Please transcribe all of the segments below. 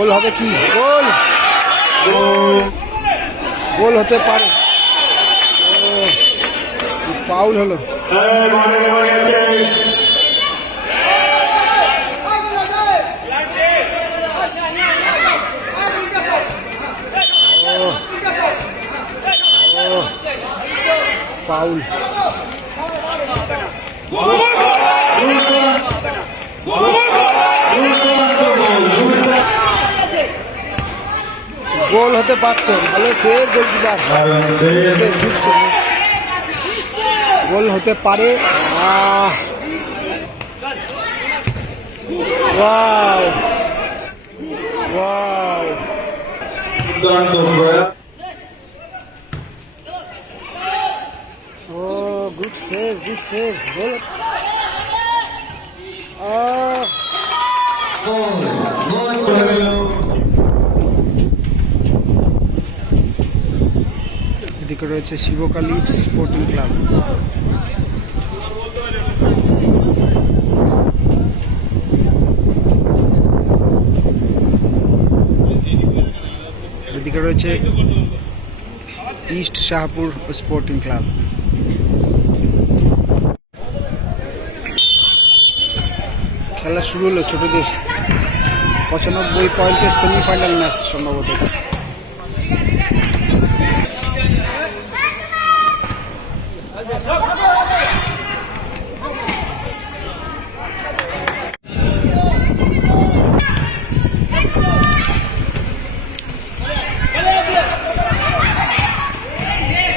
গোল হবে কি? গোল, গোল হতে পারে। ফাউল হলো। ফাউল। গোল হতে পারত, ভালো সেভ গোলকিপার, গোল হতে পারে। ওয়াও ওয়াও, ও গুড সেভ, গুড সেভ, গোল। এদিকে রয়েছে শিবকালী স্পোর্টিং ক্লাব। এদিকে রয়েছে ইস্ট শাহপুর স্পোর্টিং ক্লাব। খেলা শুরু হলো ছোটদের 95 পয়েন্টের সেমিফাইনাল ম্যাচ সম্ভবত।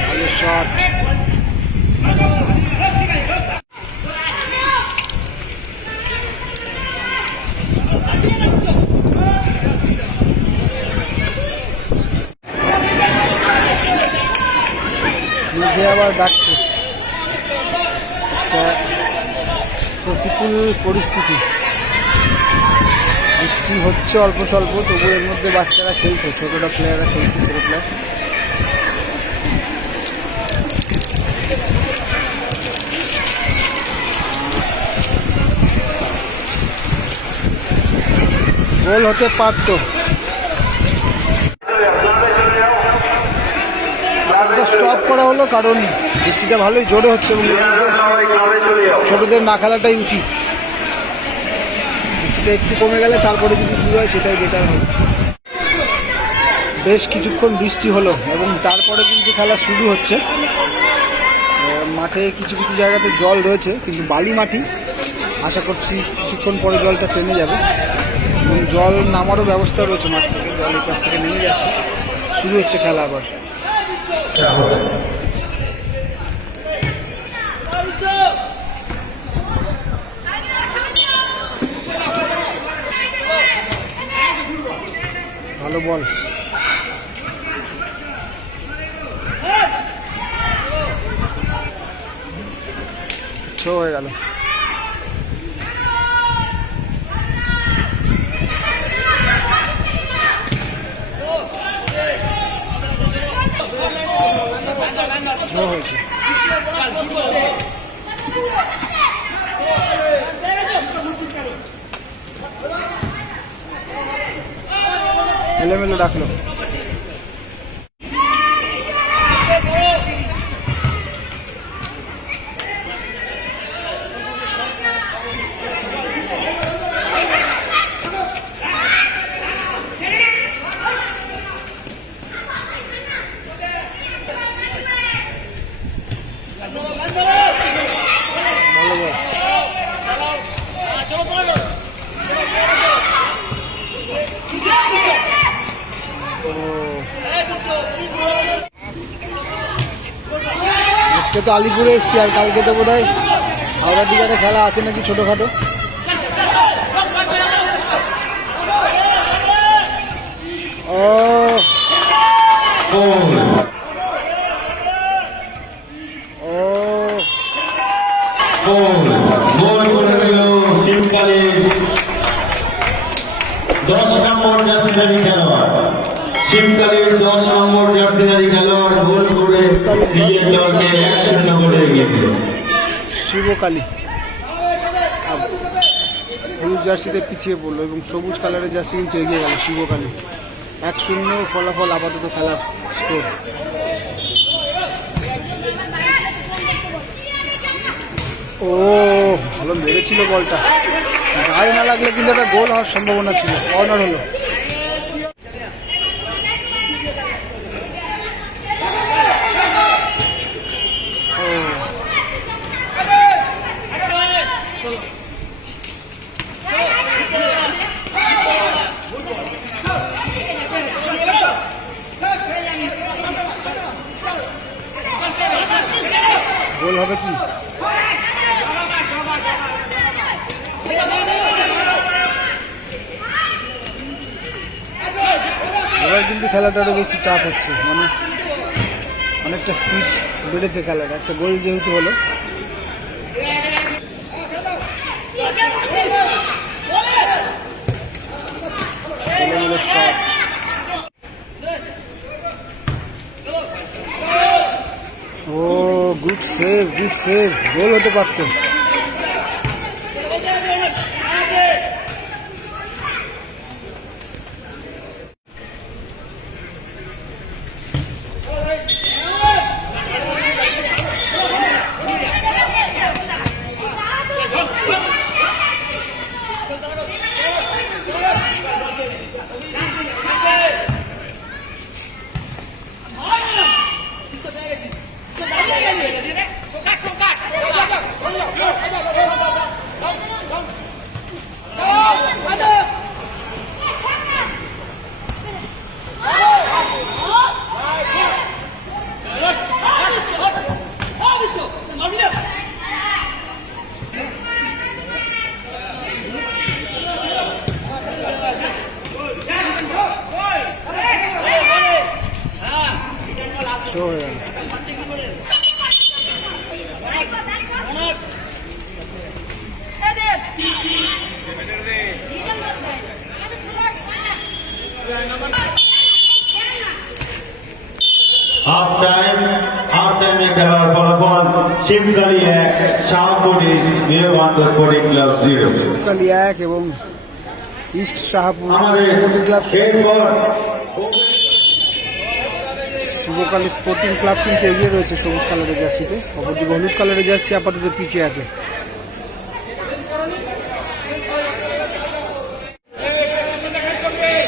ভালো শট, আবার ডাকছে। একটা প্রতিকূল পরিস্থিতি, বৃষ্টি হচ্ছে অল্প স্বল্প, তবু এর মধ্যে বাচ্চারা খেলছে, ছোটটা প্লেয়াররা খেলছে, ছোট প্লেয়ার। গোল হতে পারত। স্টপ করা হলো কারণ বৃষ্টিটা ভালোই জোরে হচ্ছে এবং ছোটদের না খেলাটাই উচিত। বৃষ্টিটা একটু কমে গেলে তারপরে যদি শুরু হয় সেটাই বেটার হবে। বেশ কিছুক্ষণ বৃষ্টি হলো এবং তারপরে কিন্তু খেলা শুরু হচ্ছে। মাঠে কিছু কিছু জায়গাতে জল রয়েছে, কিন্তু বালি মাটি, আশা করছি কিছুক্ষণ পরে জলটা টেনে যাবে এবং জল নামারও ব্যবস্থা রয়েছে মাঠ থেকে, জলের কাছ থেকে নেমে যাচ্ছে। শুরু হচ্ছে খেলা আবার। ভালো বল, ছো হয়ে গেল। হয়েছে এলোমেলো ডাকলো। আজকে তো আলিপুরে এসছি, আর কালকে তো বোধ হয় হাওড়ার দিকে খেলা আছে নাকি ছোটোখাটো। দশ নম্বর জাতীয় খেলোয়াড়, শিবকালীর 10 নম্বর জাতীয় খেলোয়াড় গোল করে নিজের দলকে 1-0 করে এগিয়ে দিল। শিবকালী হলুদ জার্সিতে পিছিয়ে পড়লো এবং সবুজ কালারের জার্সি কিন্তু এগিয়ে গেল শিবকালী। 1-0 ফলাফল আপাতত খেলার স্কোর। ও ভালো মেরেছিল বলটা, গায়ে না লাগলে কিন্তু একটা গোল হওয়ার সম্ভাবনা ছিল। কর্নার হলো। গোল হবে কি? এবার কিন্তু খেলাটা আরো বেশি চাপ হচ্ছে, মানে অনেকটা স্পিড বেড়েছে খেলাটা। একটা গোল যেহেতু হলো, ও গুড সেভ, গুড সেভ, গোল হতে পারত। হাফ টাইমে খেলার ফলাফল Shibkali 1, Shahpur east Vivekananda sporting club 0। Shibkali 1 এবং ইস্ট শাহপুর আমাদের স্পোর্টিং ক্লাব। এরপর শিবকালী স্পোর্টিং ক্লাব কিন্তু এগিয়ে রয়েছে সবুজ কালারের জার্সিতে, অপরদিকে হলুদ কালারের জার্সি আপাতত পিছিয়ে আছে।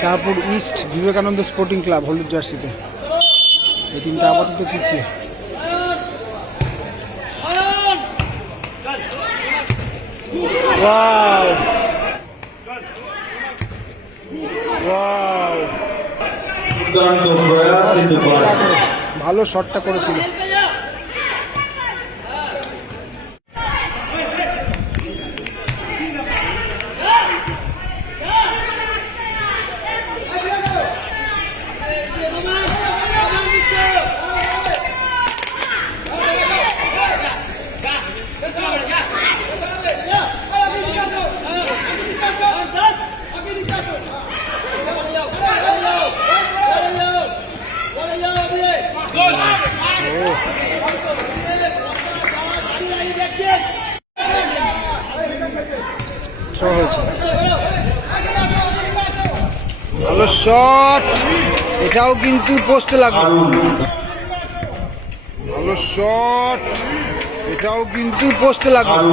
Shahpur east Vivekananda sporting club হলুদ জার্সিতে, এই টিমটা আপাতত পিছিয়ে। ওয়াও ওয়াও, দুর্দান্ত প্রয়াস কিন্তু পারে। ভালো শটটা করেছিল। হয়েছে ভালো শট, এটাও কিন্তু পোস্টে লাগলো। ভালো শট, এটাও কিন্তু পোস্টে লাগলো।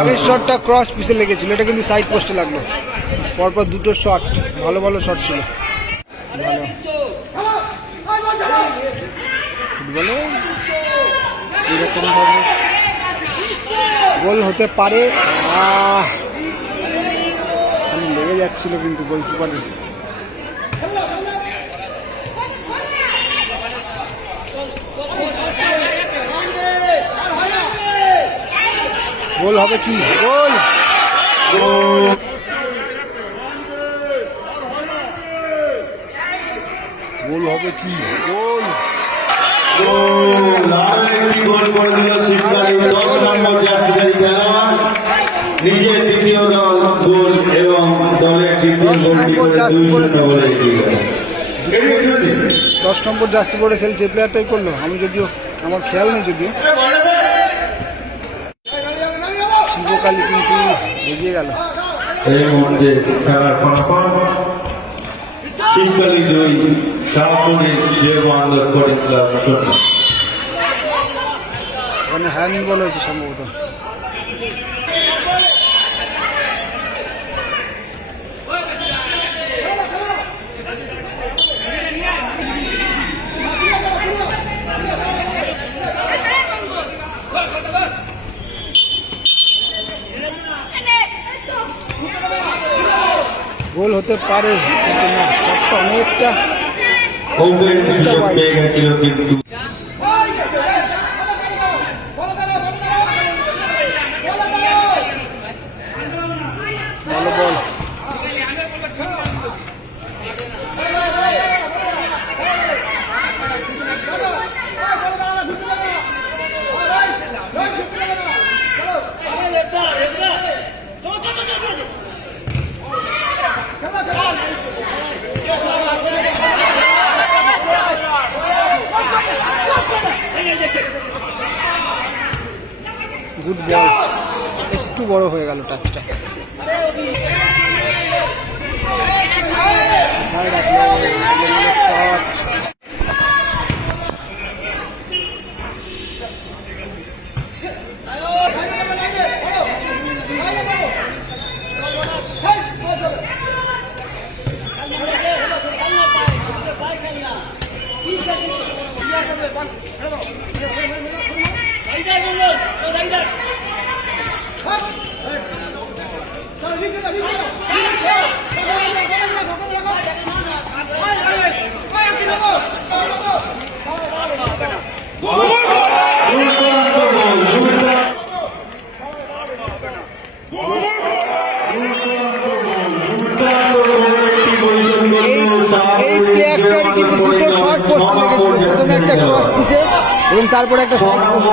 আগের শটটা ক্রস পিসে লেগেছিল, এটা কিন্তু সাইড পোস্টে লাগলো। পরপর দুটো শট, ভালো ভালো শট ছিল। ফুটবলে এরকম ভাবে গোল হতে পারে, আমি লেগে যাচ্ছিল কিন্তু গোলকিপারের। গোল হবে কি? গোল গোল হবে কি? গোল নিজের দ্বিতীয় দল গোল এবং দলের দ্বিতীয় গোলটি করে 10 নম্বর জার্সি পরে খেলছে, প্লেয়ারটাই করলো। আমি যদিও আমার খেয়াল নেই, যদিও শিবকালী কিন্তু এগিয়ে গেল। এই মুহূর্তে খেলার ফলাফল শীতকালী জয়ী শাহপুরি বিবেকানন্দ স্পোর্টিং ক্লাব 0। ওখানে হ্যান্ডবল হয়েছে সম্ভবত। গোল হতে পারে কিন্তু না, শটটা অনেকটা ওপেন সুযোগ পেয়ে গেছিল কিন্তু ভালো বল। গুড বল, একটু বড় হয়ে গেল টাচটা। শট এই প্লেয়ারটার কিন্তু দুটো শর্ট পোস্ট লেগেছিল, প্রথমে একটা ক্রস পিসে এবং তারপরে একটা শর্ট পোস্ট,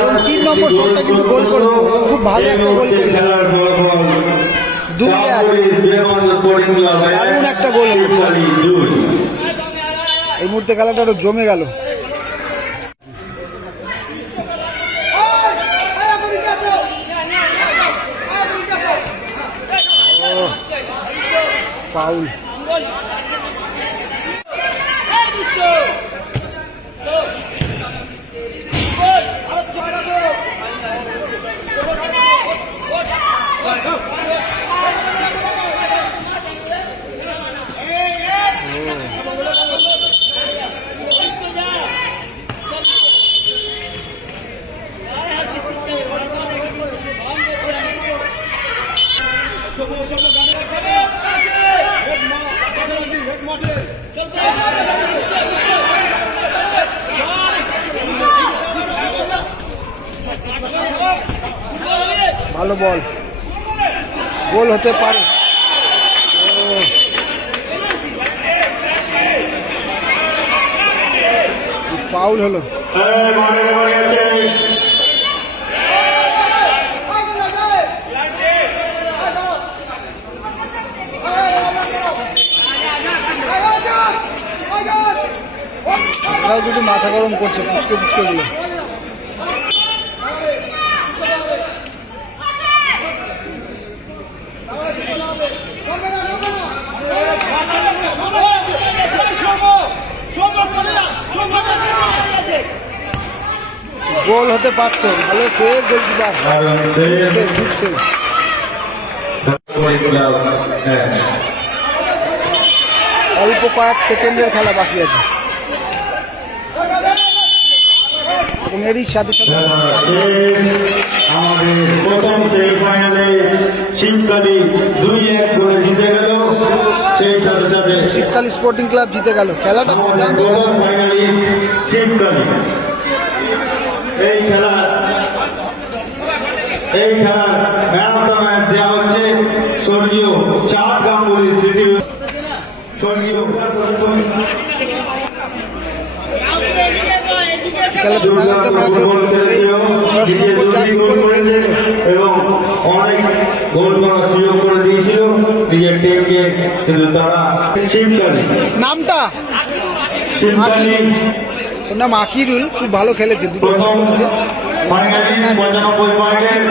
এবং 3 নম্বর শটটা কিন্তু গোল করে দিল। খুব ভালো একটা গোল করে দিল, 2-1 দারুণ একটা গোল। এই মুহূর্তে খেলাটা আরো জমে গেল। ফাউল। ভালো বল, গোল হতে পারে। ফাউল হলো। এরাও যদি মাথা গরম করছে, পুচকে পুচকে গুলো। গোল হতে পারত, ভালো সেভ গোলকিপার, অল্প কয়েক সেকেন্ডের খেলা বাকি আছে এবং এরই সাথে সাথে আমাদের প্রথম সেমিফাইনালে শীতকালী 2-1 করে জিতে গেল। সেই সাথে সাথে শীতকালী স্পোর্টিং ক্লাব জিতে গেল। খেলাটা শীতকালী এই খেলার ম্যান অফ দ্য ম্যাচ দেওয়া হচ্ছে স্বর্গীয় চাঁদ গাঙ্গুলি স্মৃতি। স্বর্গীয় এবং অনেক গোল করার সুযোগ করে দিয়েছিল নিজের টিমকে, কিন্তু তারা শীতকালী নামটা ওর নাম আকিরুল, খুব ভালো খেলেছে, দুটো প্রথম ফাইনালে 95 পয়েন্টের